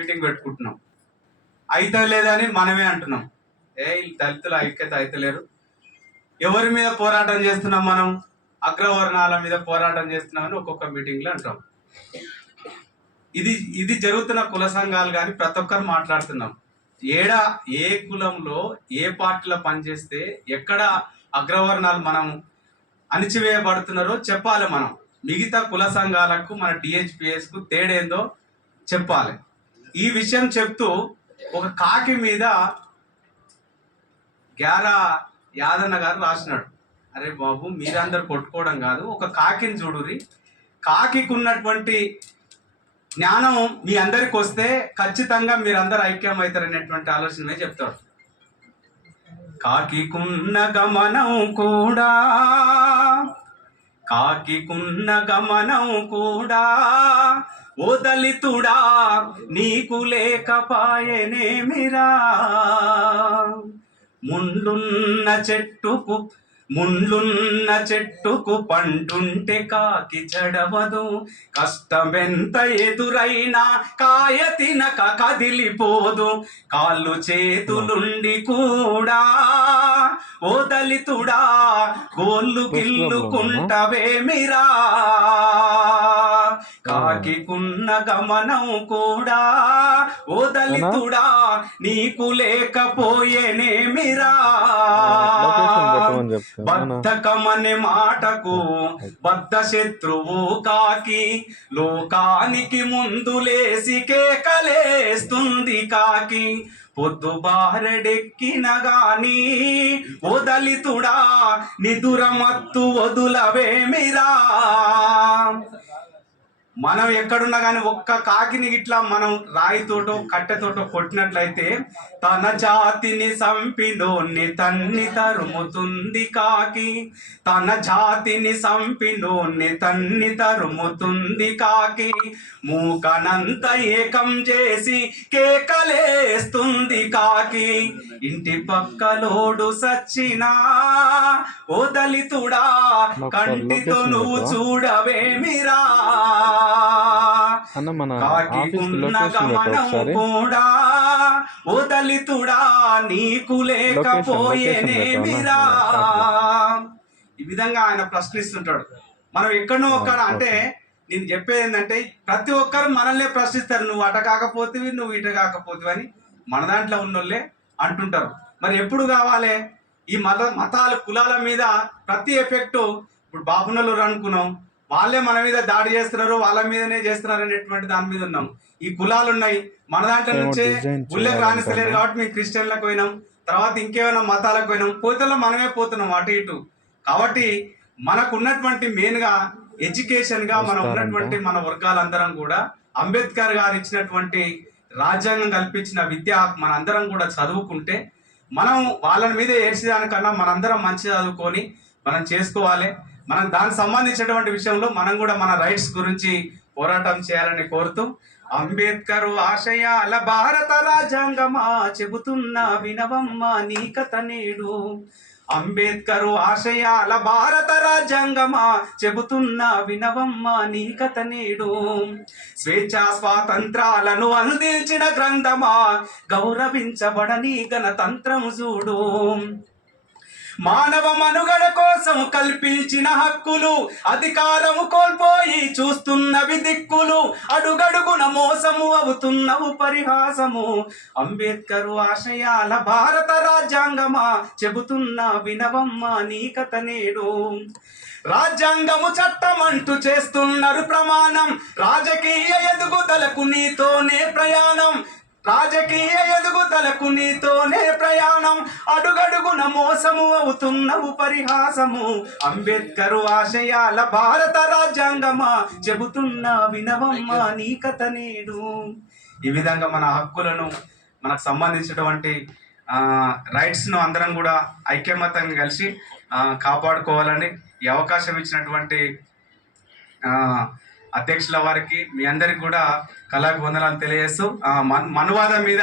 Meeting పెట్టుకుంటున్నాం. అయితే లేదని మనమే అంటున్నాం. ఏ దళితుల ఐక్యత అయితలేరు ఎవరి మీద పోరాటం చేస్తున్నాం మనం? అగ్రవర్ణాల మీద పోరాటం చేస్తున్నామని ఒక్కొక్క మీటింగ్లో అంటాం. ఇది ఇది జరుగుతున్న కుల సంఘాలు కానీ ప్రతి ఒక్కరు మాట్లాడుతున్నాం. ఏడ ఏ కులంలో ఏ పార్టీలో పనిచేస్తే ఎక్కడ అగ్రవర్ణాలు మనం అణిచివేయబడుతున్నారో చెప్పాలి మనం. మిగతా కుల సంఘాలకు మన డిహెచ్పిఎస్కు తేడేందో చెప్పాలి. ఈ విషయం చెప్తూ ఒక కాకి మీద గ్యారా యాదన్న గారు రాసినాడు. అరే బాబు మీరందరు కొట్టుకోవడం కాదు ఒక కాకిని చూడురి కాకికి ఉన్నటువంటి జ్ఞానం మీ అందరికి వస్తే ఖచ్చితంగా మీరందరూ ఐక్యం అవుతారనేటువంటి ఆలోచన చెప్తాడు. కాకికున్న గమనం కూడా కాకికున్న గమనం కూడా ఓ దళితుడా నీకు లేకపాయనేమిరా? ముండున్న చెట్టుకు ముండ్లున్న చెట్టుకు పండుంటే కాకి చెడవదు. కష్టమెంత ఎదురైనా కాయ తినక కదిలిపోదు. కాళ్ళు చేతులుండి కూడా ఓ దళితుడా గోళ్ళు గిల్లుకుంటవేమిరా కాకికున్న గమనం కూడా ఓ దళితుడా నీకు లేకపోయేనేమిరా బద్ధకమనే మాటకు బద్ధ శత్రువు కాకి లోకానికి ముందు లేసి కేకలేస్తుంది కాకి. పొద్దు బారెడెక్కిన గాని వదలితుడా నిదురమత్తు వదులవేమిరా మనం ఎక్కడున్నా కానీ ఒక్క కాకిని ఇట్లా మనం రాయితోటో కట్టెతోటో కొట్టినట్లయితే తన జాతిని సంపినోన్ని తన్ని తరుముతుంది కాకి. తన జాతిని సంపినోన్ని తన్ని తరుముతుంది కాకి. మూకనంత ఏకం చేసి కేకలేస్తుంది కాకి. ఇంటి పక్కలోడు సచ్చినా ఓ దళితుడా కంటితో నువ్వు? చూడవేమిరా? అన్న మన ఆఫీస్ లొకేషన్ ఒకసారి. కూడా ఓ దళితుడా నీకు లేకపోయేనేమిరా ఈ విధంగా ఆయన ప్రశ్నిస్తుంటాడు. మనం ఎక్కడో ఒక్కడ అంటే నేను చెప్పేది ఏంటంటే ప్రతి ఒక్కరు మనల్నే ప్రశ్నిస్తారు నువ్వు అట కాకపోతేవి నువ్వు ఇట కాకపోతేవి అని మన దాంట్లో ఉన్నోళ్ళే అంటుంటారు. మరి ఎప్పుడు కావాలి? ఈ మత మతాల కులాల మీద ప్రతి ఎఫెక్ట్ ఇప్పుడు బాబునలు అనుకున్నాం? వాళ్ళే మన మీద దాడి చేస్తున్నారు వాళ్ళ మీదనే చేస్తున్నారు అనేటువంటి దాని మీద ఉన్నాం. ఈ కులాలు ఉన్నాయి మన దాంట్లో నుంచే గుళ్ళకి రానిస్తలేరు చేయాలనుకున్నా. కాబట్టి మేము క్రిస్టియన్లకు పోయినాం. తర్వాత ఇంకేమైనా మతాలకు పోయినాం. పోతలో మనమే పోతున్నాం అటు ఇటు. కాబట్టి మనకు ఉన్నటువంటి మెయిన్గా ఎడ్యుకేషన్గా మనం. ఉన్నటువంటి మన వర్గాలందరం కూడా అంబేద్కర్ గారు ఇచ్చినటువంటి రాజ్యాంగం కల్పించిన విద్య మన అందరం కూడా చదువుకుంటే మనం వాళ్ళని మీద ఏడ్చేదానికన్నా మనందరం మంచి చదువుకొని మనం చేసుకోవాలి. మనం దానికి సంబంధించినటువంటి విషయంలో మనం కూడా మన రైట్స్ గురించి పోరాటం చేయాలని కోరుతూ అంబేద్కర్ ఆశయాల భారత రాజ్యాంగమా చెబుతున్న వినవమ్మ నీ కథ నేడు. అంబేద్కర్ ఆశయాల భారత రాజ్యాంగమా చెబుతున్న వినవమ్మా నీ కథ నేడు. స్వేచ్ఛా స్వాతంత్రాలను అందించిన గ్రంథమా గౌరవించబడని గణతంత్రం చూడు. మానవ మనుగడ కోసం కల్పించిన హక్కులు అధికారము కోల్పోయి చూస్తున్నవి దిక్కులు అడుగడుగున మోసము అవుతున్నవు పరిహాసము అంబేద్కర్ ఆశయాల భారత రాజ్యాంగమా? చెబుతున్న వినవమ్మ నీ కథ నేడు. రాజ్యాంగము చట్టం అంటూ చేస్తున్నారు ప్రమాణం రాజకీయ ఎదుగుదలకు నీతోనే ప్రయాణం. రాజకీయ ఎదుగుదలకు నీతోనే ప్రయాణం. అడుగడుగున మోసము అవుతున్నవు పరిహాసము అంబేద్కర్ ఆశయాల భారత రాజ్యాంగమా? చెబుతున్న వినవమ్మ నీ కథ నేడు. ఈ విధంగా మన హక్కులను మనకు సంబంధించినటువంటి రైట్స్ను అందరం కూడా ఐక్యమతంగా కలిసి కాపాడుకోవాలని ఈ అవకాశం ఇచ్చినటువంటి ఆ, అధ్యక్షుల వారికి మీ అందరికి కూడా కళాకు వందనాలు తెలియజేస్తూ మన్- మనువాదం మీద